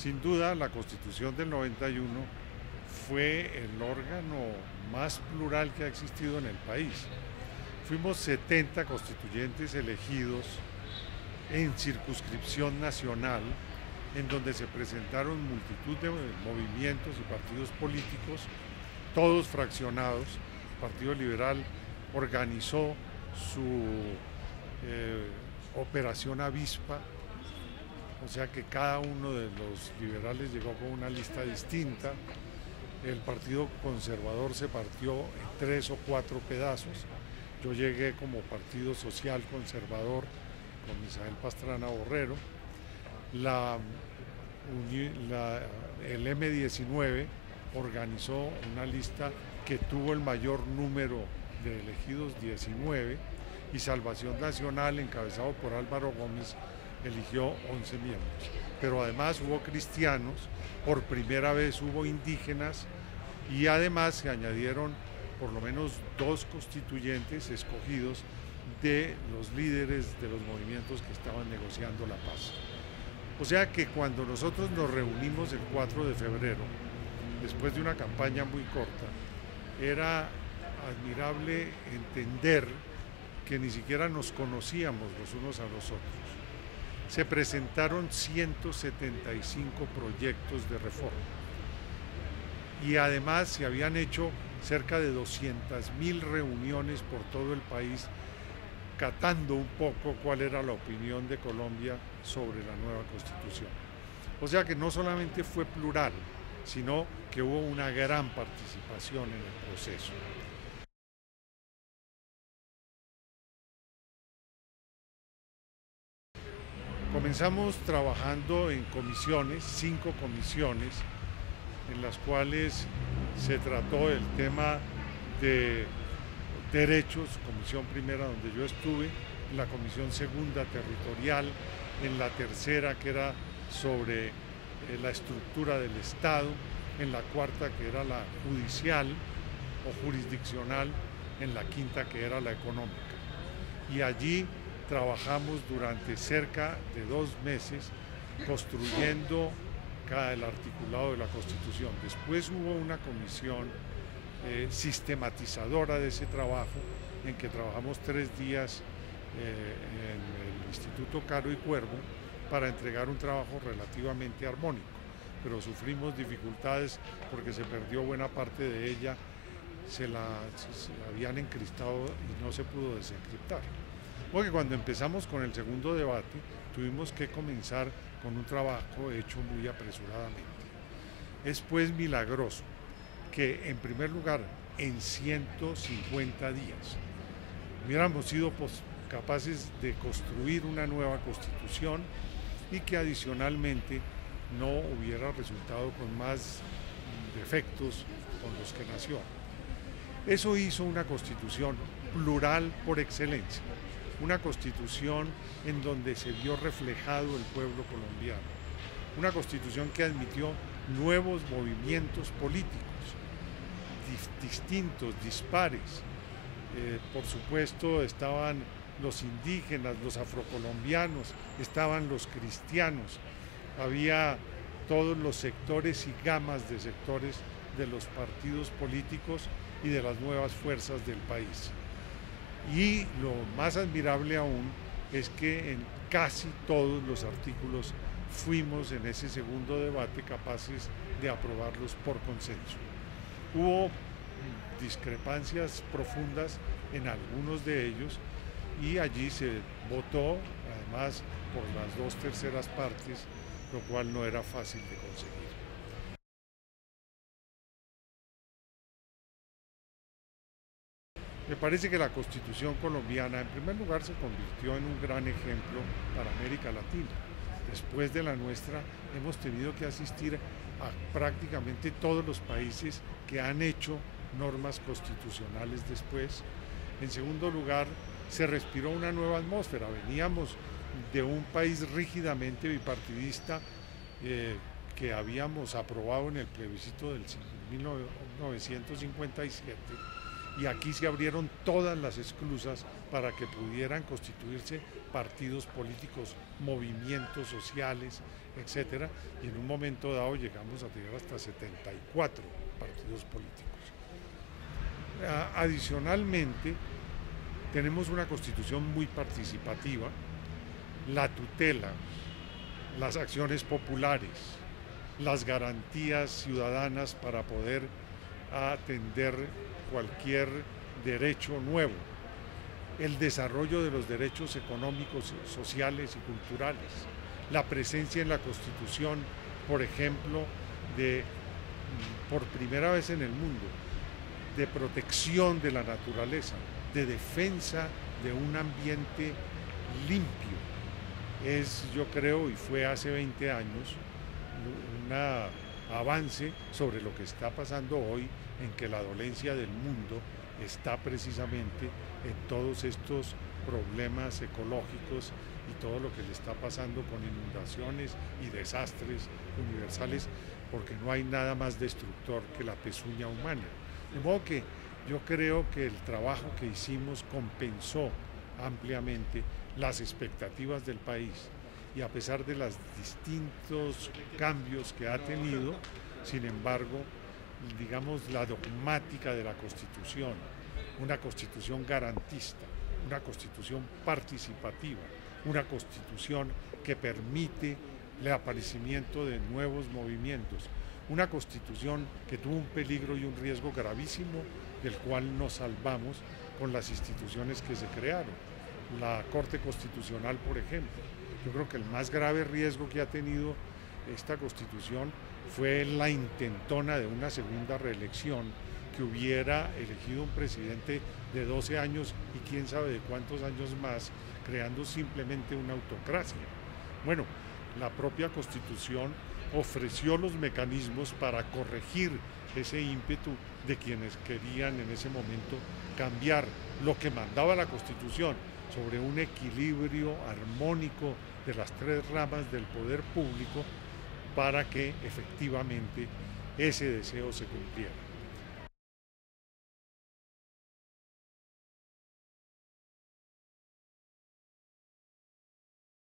Sin duda, la Constitución del 91 fue el órgano más plural que ha existido en el país. Fuimos 70 constituyentes elegidos en circunscripción nacional, en donde se presentaron multitud de movimientos y partidos políticos, todos fraccionados. El Partido Liberal organizó su operación avispa, o sea que cada uno de los liberales llegó con una lista distinta. El Partido Conservador se partió en 3 o 4 pedazos. Yo llegué como Partido Social Conservador con Misael Pastrana Borrero. El M19 organizó una lista que tuvo el mayor número de elegidos, 19, y Salvación Nacional, encabezado por Álvaro Gómez, eligió 11 miembros. Pero además hubo cristianos, por primera vez hubo indígenas, y además se añadieron por lo menos 2 constituyentes escogidos de los líderes de los movimientos que estaban negociando la paz. O sea que cuando nosotros nos reunimos el 4 de febrero, después de una campaña muy corta, era admirable entender que ni siquiera nos conocíamos los unos a los otros. Se presentaron 175 proyectos de reforma y además se habían hecho cerca de 200.000 reuniones por todo el país, catando un poco cuál era la opinión de Colombia sobre la nueva Constitución. O sea que no solamente fue plural, sino que hubo una gran participación en el proceso. Comenzamos trabajando en comisiones, 5 comisiones, en las cuales se trató el tema de derechos, comisión primera donde yo estuve, en la comisión segunda territorial, en la tercera que era sobre la estructura del Estado, en la cuarta que era la judicial o jurisdiccional, en la quinta que era la económica. Y allí trabajamos durante cerca de 2 meses construyendo el articulado de la Constitución. Después hubo una comisión sistematizadora de ese trabajo, en que trabajamos 3 días en el Instituto Caro y Cuervo para entregar un trabajo relativamente armónico, pero sufrimos dificultades porque se perdió buena parte de ella, se la habían encriptado y no se pudo desencriptar. Porque cuando empezamos con el segundo debate tuvimos que comenzar con un trabajo hecho muy apresuradamente. Es pues milagroso que en primer lugar en 150 días hubiéramos sido capaces de construir una nueva Constitución y que adicionalmente no hubiera resultado con más defectos con los que nació. Eso hizo una Constitución plural por excelencia, una Constitución en donde se vio reflejado el pueblo colombiano, una Constitución que admitió nuevos movimientos políticos, distintos, dispares. Por supuesto estaban los indígenas, los afrocolombianos, estaban los cristianos, había todos los sectores y gamas de sectores de los partidos políticos y de las nuevas fuerzas del país. Y lo más admirable aún es que en casi todos los artículos fuimos en ese segundo debate capaces de aprobarlos por consenso. Hubo discrepancias profundas en algunos de ellos y allí se votó además por las 2/3 partes, lo cual no era fácil de conseguir. Me parece que la Constitución colombiana, en primer lugar, se convirtió en un gran ejemplo para América Latina. Después de la nuestra, hemos tenido que asistir a prácticamente todos los países que han hecho normas constitucionales después. En segundo lugar, se respiró una nueva atmósfera. Veníamos de un país rígidamente bipartidista que habíamos aprobado en el plebiscito del 1957, y aquí se abrieron todas las esclusas para que pudieran constituirse partidos políticos, movimientos sociales, etcétera, y en un momento dado llegamos a tener hasta 74 partidos políticos. Adicionalmente, tenemos una constitución muy participativa, la tutela, las acciones populares, las garantías ciudadanas para poder atender cualquier derecho nuevo, el desarrollo de los derechos económicos, sociales y culturales, la presencia en la Constitución, por ejemplo, por primera vez en el mundo, de protección de la naturaleza, de defensa de un ambiente limpio. Es, yo creo, y fue hace 20 años, un avance sobre lo que está pasando hoy, en que la dolencia del mundo está precisamente en todos estos problemas ecológicos y todo lo que le está pasando con inundaciones y desastres universales, porque no hay nada más destructor que la pezuña humana. De modo que yo creo que el trabajo que hicimos compensó ampliamente las expectativas del país, y a pesar de los distintos cambios que ha tenido, sin embargo, digamos, la dogmática de la Constitución, una Constitución garantista, una Constitución participativa, una Constitución que permite el aparecimiento de nuevos movimientos, una Constitución que tuvo un peligro y un riesgo gravísimo, del cual nos salvamos con las instituciones que se crearon. La Corte Constitucional, por ejemplo. Yo creo que el más grave riesgo que ha tenido esta Constitución fue la intentona de una segunda reelección, que hubiera elegido un presidente de 12 años y quién sabe de cuántos años más, creando simplemente una autocracia. Bueno, la propia Constitución ofreció los mecanismos para corregir ese ímpetu de quienes querían en ese momento cambiar lo que mandaba la Constitución sobre un equilibrio armónico de las tres ramas del poder público, para que efectivamente ese deseo se cumpliera.